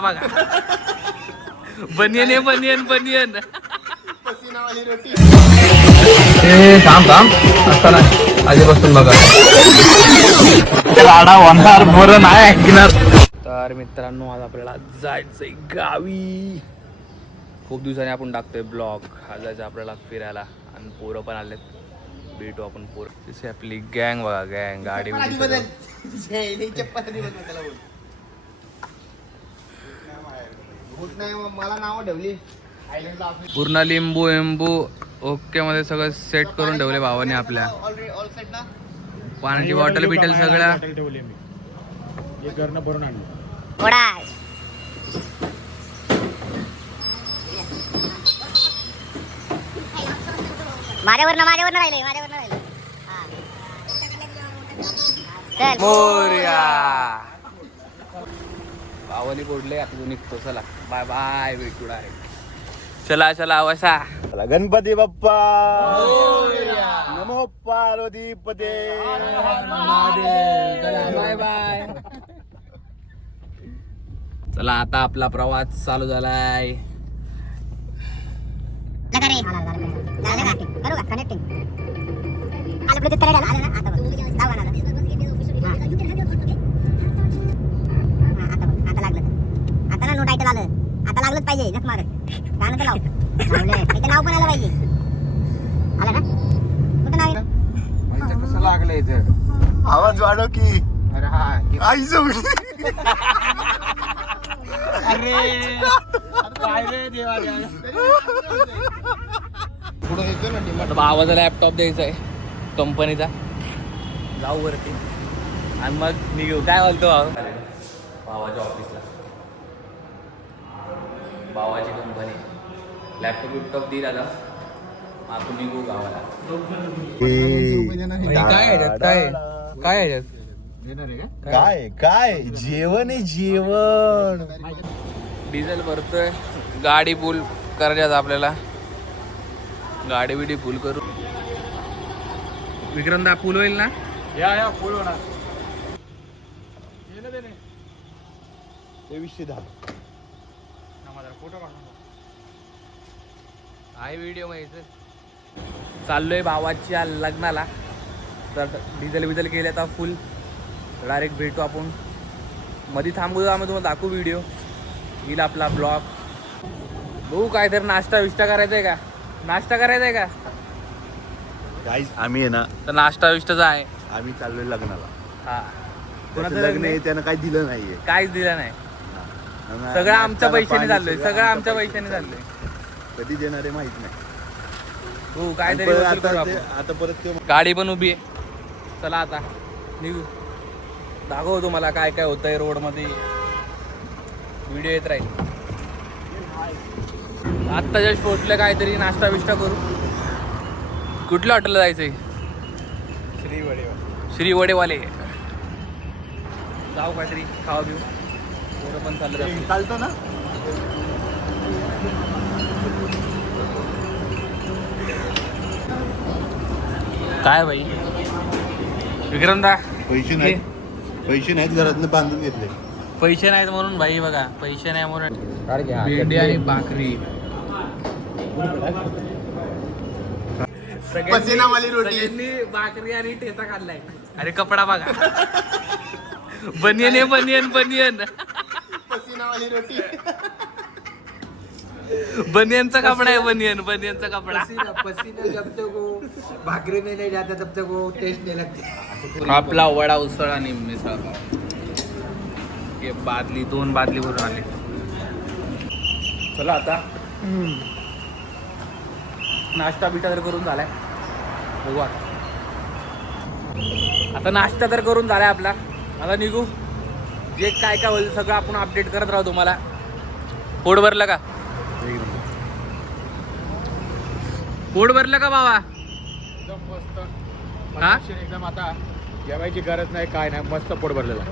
बघा बनियन आहे बनियन बनियन. थांब थांब असताना आधीपासून बघा राडा होणार बरं नाही ऐकणार. तर मित्रांनो आज आपल्याला जायचंय गावी. खूप दिवसांनी आपण टाकतोय ब्लॉग. आज जायचं आपल्याला फिरायला आणि पोरं पण आलेत. भेटू आपण पोरं. तशी आपली गँग बघा गँग गाडी मला नाव ठेवली पूर्ण लिंबू एंबू ओके मध्ये सगळं सेट करून ठेवले भावाने आपल्या. पाण्याची बॉटल बिटल सगळ्या भरून आणली. माझ्यावर राहिले चल मोरया. भावानी बोलले आता निघतो. चला बाय बाय भेटू डायरेक्ट. चला चला वसा. गणपती बाप्पा नमो पार्वती पते. Bye bye. चला आता आपला प्रवास चालू झालाय. करू का कनेक्टिंग आलं ब्लूटूथ कनेक्ट आलं ना. आता बघ लावा ना. आता लागलं. आता ना नो टायटल आलं. आता लागलंच पाहिजे. जख मार गाणं तर लाव. इथे नाव पण आलं पाहिजे. आलं ना. कुठं नाव आहे? कसं लागलं इथं आवाज वाढव की. अरे हा आई जाऊ. अरे काय रे देवा. आता भावाचा लॅपटॉप द्यायचा आहे कंपनीचा. जाऊ वरती आणि मग निघू. काय बोलतो भाऊ भावाच्या ऑफिसला. भावाची कंपनी लॅपटॉप बिपटॉप देईल आता. आपण निघू गावाला. काय काय काय जेवण आहे जेवण. डिझेल भरतोय. गाडी फुल करायच्यात आपल्याला. गाडी बिडी फुल करू. विक्रमदा फुल होईल ना. या फुल होणार. 2310 आहे व्हिडिओ माहिती. चाललोय भावाच्या लग्नाला. तर डिझेल बिझेल केले आता फुल. डायरेक्ट भेटू आपण. मध्ये थांबू. आम्ही तुम्हाला दाखवू व्हिडिओ. येईल आपला ब्लॉग. बघू काहीतरी नाश्ता विष्टा करायचा आहे का. नाश्ता करायचा आहे का. गाईज आम्ही आहे ना तर नाश्ता विष्टाचा आहे. आम्ही चाललोय लग्नाला. हा कोणाचं लग्न आहे त्यानं काही दिलं नाहीये. काहीच दिलं नाही. सगळं आमच्या पैशाने चाललोय. सगळं आमच्या पैशाने चाललोय. कधी देणार आहे माहित नाही. हो काहीतरी परत वसूल करू आता आपण. आता परत ते गाडी पण उभी आहे. चला आता निघू. दाखवतो तुम्हाला काय काय होतंय रोडमध्ये. व्हिडिओ येत राहील. आत्ता जस्ट पोहोचले. काहीतरी नाश्ता बिष्टा करू. कुठल्या हॉटेलला जायचंय. श्री वडेवाले. जाऊ काहीतरी खावा घेऊ. पोरं पण चाललं. चालतं ना. काय भाई विक्रमदा पैसे नाहीत घरातनं बांधून घेतले. पैसे नाहीत म्हणून भाई बघा. पैसे नाही म्हणून भेंडी आणि भाकरी. सगळ्यांनी भाकरी आणि ठेचा खाल्लाय. अरे कपडा बघा. बनियन आहे बनियन बनियन. बनियनचा कपडा आहे. बनियनचा कपडा. पसीना जब तक वो भाकरी में नहीं जाता तब तक वो टेस्ट नहीं लगती. आपला वडा उसळ आणि मिसळ पाव. हे बादली 2 बादली भरून आले. चला आता नाश्ता बिटा तर करून झालाय. बघू आता नाश्ता तर करून झालाय आपला. आता निघू. जे काय काय होईल सगळं आपण अपडेट करत राहू तुम्हाला. पोट भरलं का. पोट भरलं का बाबा. एकदम मस्त. हा एकदम आता जेवायची गरज नाही काय नाही. मस्त पोट भरलेलं.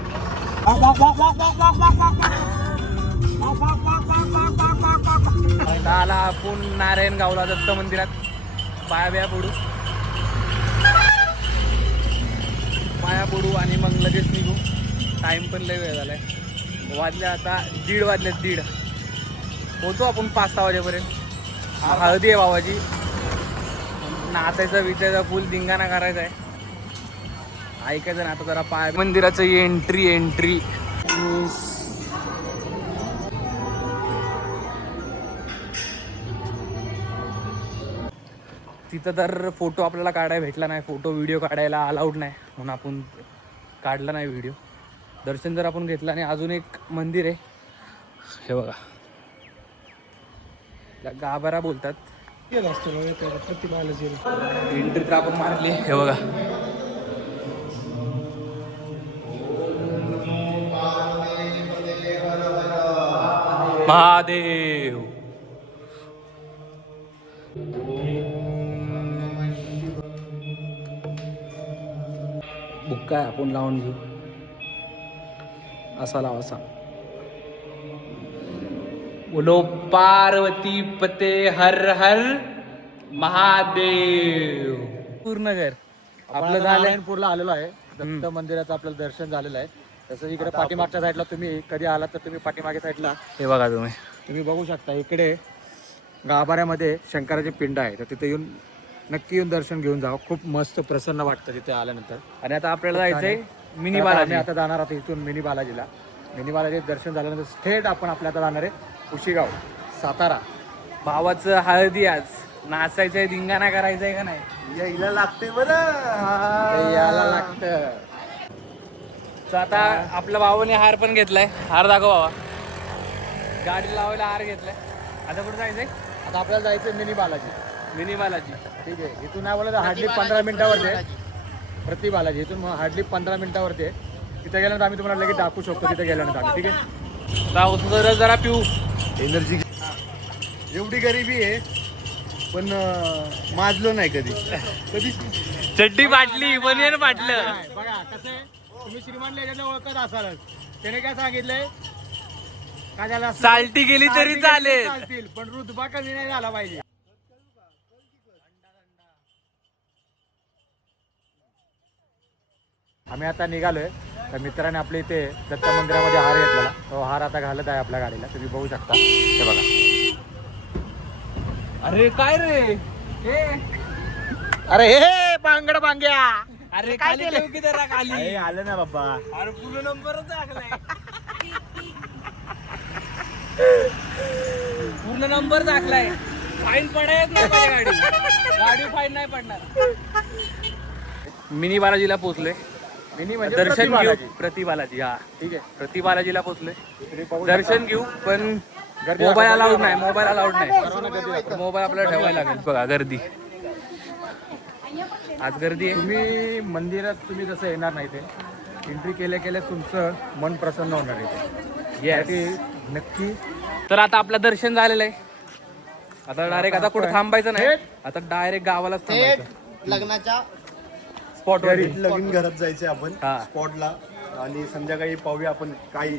आला आपण नारायणगावला दत्त मंदिरात. पाया पडू आणि मग लगेच निघू. टाइम पण लय वेळ झालाय. वाजले आता 1:30 वाजलेत 1:30. पोहोचू आपण 5-6 वाजेपर्यंत. हळदी आहे भावाची. नाचायचा विचारायचा फुल धिंगाणा करायचा आहे. ऐकायचं ना आता जरा पाय मंदिराचं एंट्री. तिथं तर फोटो आपल्याला काढायला भेटला नाही. फोटो व्हिडिओ काढायला अलाउड नाही म्हणून आपण काढला नाही व्हिडिओ. दर्शन जर आपण घेतलं. आणि अजून एक मंदिर आहे हे बघा, गाभारा बोलतात. एंट्री तर आपण मारली. हे बघा महादेव. बुक्का आहे आपण लावून घेऊ. असा लावा असा. बोलो पार्वती पते हर हर महादेव. पूर्ण घर आपलं झालं. नारायणपूरला आलेलो आहे. दत्त मंदिराचं आपल्याला दर्शन झालेलं आहे. तसं इकडे पाठीमागच्या साईडला तुम्ही कधी आलात तर तुम्ही पाठीमागे साईडला हे बघा तुम्ही बघू शकता. इकडे गाभाऱ्यामध्ये शंकराचे पिंड आहे. तर तिथे येऊन नक्की येऊन दर्शन घेऊन जावं. खूप मस्त प्रसन्न वाटतं तिथे आल्यानंतर. आणि आता आपल्याला जायचंय मिनी तर बालाजी. आम्ही आता जाणार आहोत इथून मिनी बालाजीला. मिनी बालाजी दर्शन झाल्यानंतर थेट आपण आपल्या आता जाणार आहे कुशीगाव, सातारा. भावाचं हळदी आज. नाचायचंय, धिंगाणा करायचंय का नाही. यायला लागते बरं. ते यायला लागतं. तर आता आपल्या भावाने हार पण घेतलाय. हार दाखव बाबा. गाडी लावायला हार घेतलाय. आता कुठं जायचंय. आता आपल्याला जायचं मिनी बालाजी. मिनी बालाजी. ठीक आहे. इथून नाही बोला हार्डली 15 मिनिटावरती आहे. प्रति बालाजी इथून हार्डली 15 मिनिटावरती आहे. तिथे गेल्यानंतर आम्ही तुम्हाला लगेच दाखवू शकतो. तिथे गेल्यानंतर आम्ही. ठीक आहे. राहू जरा पिऊ. एनर्जी. एवढी गरिबी आहे पण माजलो नाही कधी. चड्डी फाटली, बनियन फाटलं. बघा कसं आहे. तुम्ही श्रीमान लेजंडला ओळखत असालच. त्याने काय सांगितलंय का त्याला साल्टी गेली तरी चालेल. चालतील पण रुतबा कमी नाही झाला पाहिजे. आम्ही आता निघालोय. तर मित्राने आपल्या इथे दत्त मंदिरामध्ये हार घेतलेला. तो हार आता घालत आहे आपल्या गाडीला. तुम्ही बघू शकता. हे बघा. अरे काय रे हे. अरे हे बांगड बांग्या. अरे काय ठेव की जरा खाली. आलं ना बाबा. अरे पूर्ण नंबरच टाकलाय. पूर्ण नंबर टाकलाय. फाईन पडायच नाही पाहिजे. गाडी फाईन नाही पडणार. मिनी बालाजीला पोहोचलोय. मिनी म्हणजे दर्शन प्रति घेऊ. प्रति बालाजी. हा ठीक आहे. प्रति बालाजीला पोहोचलोय. तुम्ही बघू दर्शन घेऊ पण गर्दी मोबाईल दाखवा. अलाउड नाही. मोबाईल अलाउड नाही. शकता. मोबाईल आपल्याला ठेवायला लागेल. बघा गर्दी. आज गर्दी आहे. तुम्ही मंदिरात तुम्ही जसं येणार नाही ते एंट्री केल्या तुमचं मन प्रसन्न होणार आहे. यासाठी नक्की. तर आता आपलं दर्शन झालेलं आहे. आता डायरेक्ट आता कुठं थांबायचं नाही. आता डायरेक्ट गावालाच थांबायचं. लग्नाच्या स्पॉट घरी लगीन घरात जायचंय आपण हा. स्पॉटला. आणि संध्याकाळी पाहूया आपण काही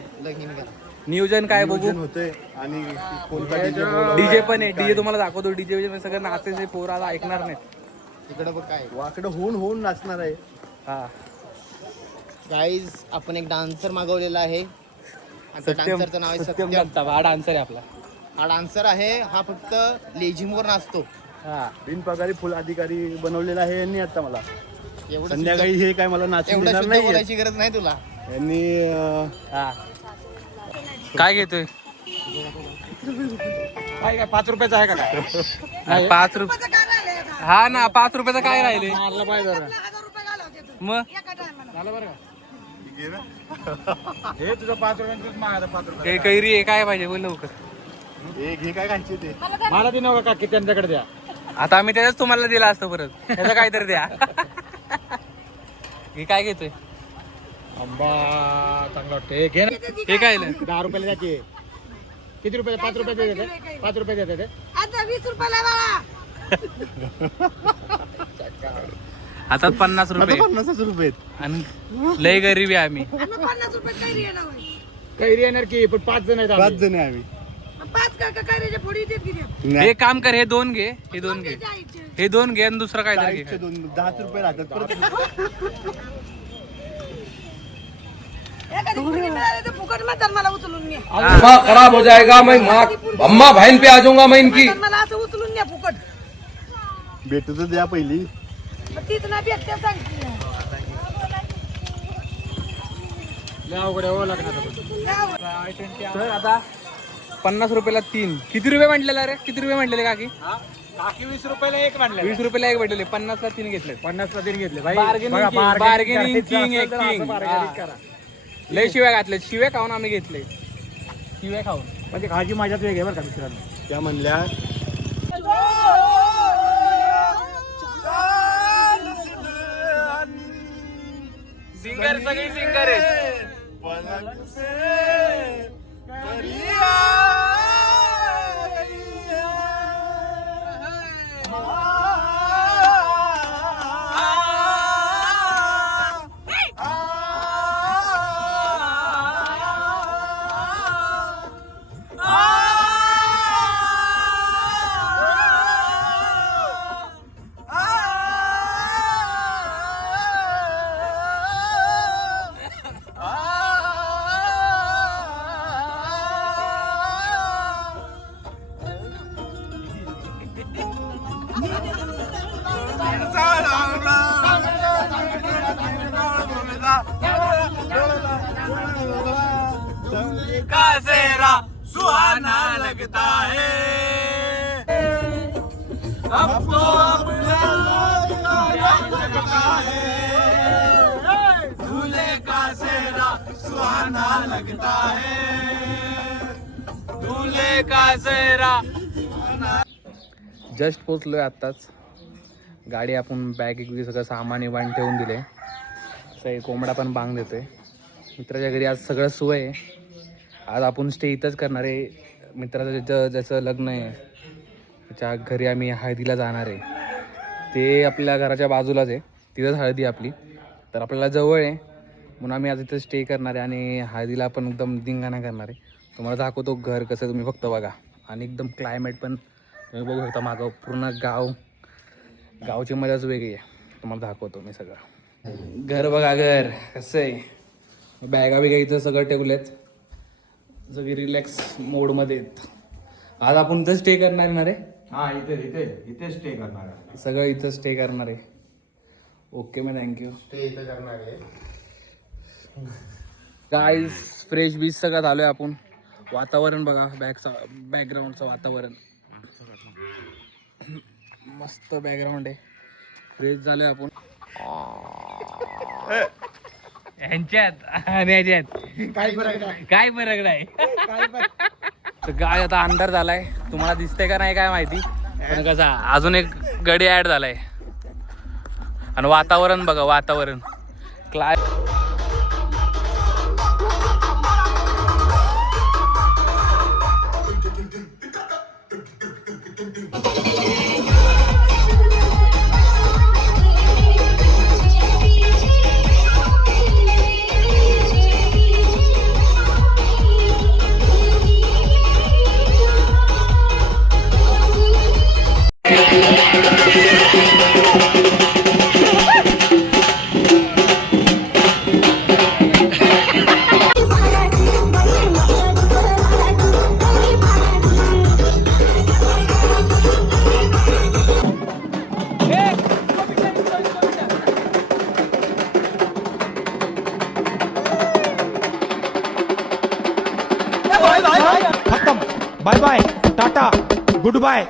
नियोजन काय बघू. नियोजन होतंय. आणि कोणता DJ डीजे पण आहे. डीजे तुम्हाला दाखवतो. डीजे सगळं नाचायचे. पोराला ऐकणार नाहीत. इकडे बघ काय वाकडं होऊन नाचणार आहे. हा गाईज आपण एक डान्सर मागवलेला आहे. आता डान्सरचं नाव आहे सत्यम सत्यम. जगताप. हा डान्सर आहे आपला. हा डान्सर आहे. हा फक्त लेझिमवर नाचतो. हा बिनपगारी फुल अधिकारी बनवलेला आहे यांनी आता मला. एवढं संध्याकाळी हे काय मला नाचून एवढं देणार शुद्ध नाही. बोलायची गरज नाही तुला. यांनी हा काय घेतोय. काय 5 रुपयाचा आहे का काय. 5 रुपये. हा ना 5 रुपयाचं काय राहिले मारला पाहिजे जरा. मग. झालं बरं का. हे तुझं 5 रुपयांचं माझं 5 रुपये. हे कैरी आहे. काय पाहिजे बोल लवकर. हे काय खायचे ते मला ती नव्हतं का की त्यांच्याकडे द्या. आता आम्ही त्याच्याच तुम्हाला दिला असतो परत. त्याचं काहीतरी द्या. हे काय घेतोय. आंबा चांगला वाटतं. हे घे ना. हे काय 10 रुपयाला द्यायची. किती रुपये. 5 रुपये देते. 5 रुपये देते ते. आता 20 रुपयाला बाळा. हातात 50 रुपये 50 रुपये. आणि लय गरीबी आहे आम्ही. आणि 50 रुपये कैरी येणार होय. कैरी येणार की पण 5 जण आहेत 5 आम्ही. जण आहे आम्ही. 5 कैरीच्या फोडी देत किती हे काम कर. हे 2 घे. हे 2 घे. जायचे. हे 2 घे आणि दुसरं काय तरी चाळीसचे घे. 10 रुपये राहतात परत. एखादी पोरगी मिळाली तर फुकट म्हणतात मला उचलून न्या. दिमाग खराब हो जाएगा मैं माँ अम्मा बहन पे आ जाऊंगा मैं इनकी म्हणतात मला असं उचलून न्या फुकट. भेटू तर द्या पहिली. मग तीच ना भेटते सांगते. अवघड आहे हो लग्नाचं. तर आता 50 रुपयाला 3. किती रुपये म्हटलेला रे? किती रुपये म्हटलेले काकी? बाकी 20 रुपयाला एक म्हणलं. 20 रुपयाला एक भेटले, 50ला 3 घेतले. 50 ला 3 घेतले भाई. Bargaining बघा, king, bargaining bargaining करायचं king, असेल तर king. असं bargaining हा. करा. लय शिव्या घातले, शिव्या खाऊन आम्ही घेतले. शिव्या खाऊन. म्हणजे खायची मजाच वेगळी आहे बरं का मित्रांनो. त्या म्हणल्या सिंगर सगळे सिंगर आहेत. सुहाना लगता है अब तो दूल्हे का सेहरा सुहाना लगता है दूल्हे का सेहरा. जस्ट पोचलोय आत्ताच. गाडी आपण बॅग एक सगळं सामान वाण ठेवून दिले. सगळे कोंबडा पण बांग देतोय. मित्राच्या घरी आज सगळं सोय आहे. आज आपण स्टे इथंच करणार आहे. मित्राचं ज्याचं लग्न आहे त्याच्या घरी आम्ही हळदीला जाणार आहे. ते आपल्या घराच्या बाजूलाच आहे, तिथंच हळदी आपली. तर आपल्याला जवळ आहे म्हणून आम्ही आज इथं स्टे करणार आहे आणि हळदीला पण एकदम धिंगाणा करणार आहे. तुम्हाला दाखवतो घर कसं, तुम्ही फक्त बघा. आणि एकदम क्लायमेट पण तुम्ही बघू शकता मागं पूर्ण गावची मजाच वेगळी आहे. तुम्हाला दाखवतो मी सगळं. घर बघा, घर कसं आहे. बॅगा बिगा इथं सगळं ठेवलेत, सगळी रिलॅक्स मोडमध्ये आहेत. आज आपण इथं स्टे करणार ना रे? हा इथे स्टे करणार आहे. सगळं इथं स्टे करणार आहे. Okay ma'am, thank you. स्टे इथे करणार आहे. गाईज फ्रेश बीच सगळं झालोय आपण. वातावरण बघा, बॅकग्राऊंडचं वातावरण मस्त बॅकग्राऊंड आहे. फ्रेश झालोय आपण ह्यांच्यात आणि ह्याच्यात काय फरक नाही. तर गाय आता अंधार झालाय, तुम्हाला दिसतंय का नाही काय माहिती, पण कसा अजून एक गडी ऍड झालाय. आणि वातावरण बघा, वातावरण bye bye tata goodbye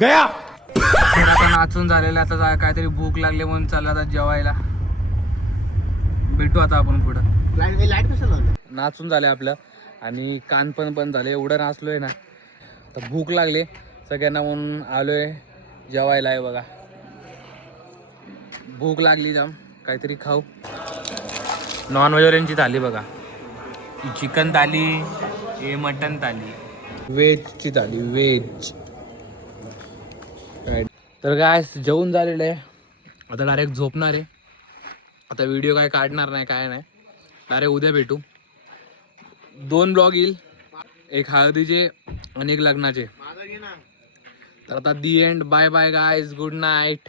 गया. आता नाचून झालेलं, आता काहीतरी भूक लागली म्हणून चालला आता जेवायला. भेटू आता आपण पुढं. लाईट कशाला लावली? नाचून झाले आपलं आणि कान पण झाले. एवढं नाचलोय ना, तर भूक लागली सगळ्यांना म्हणून आलोय जेवायला. आहे बघा, भूक लागली जाम, काहीतरी खाऊ. नॉन व्हेजवाल्यांची थाली बघा, चिकन थाली, हे मटन थाली, व्हेजची थाली, व्हेज. तर काय जेवून झालेलं आहे, आता डायरेक्ट झोपणार आहे. आता व्हिडिओ काय काढणार नाही, काय नाही, डायरेक्ट उद्या भेटू. 2 ब्लॉग येईल, एक हळदीचे आणि एक लग्नाचे. तर आता the end. Bye bye guys, good night.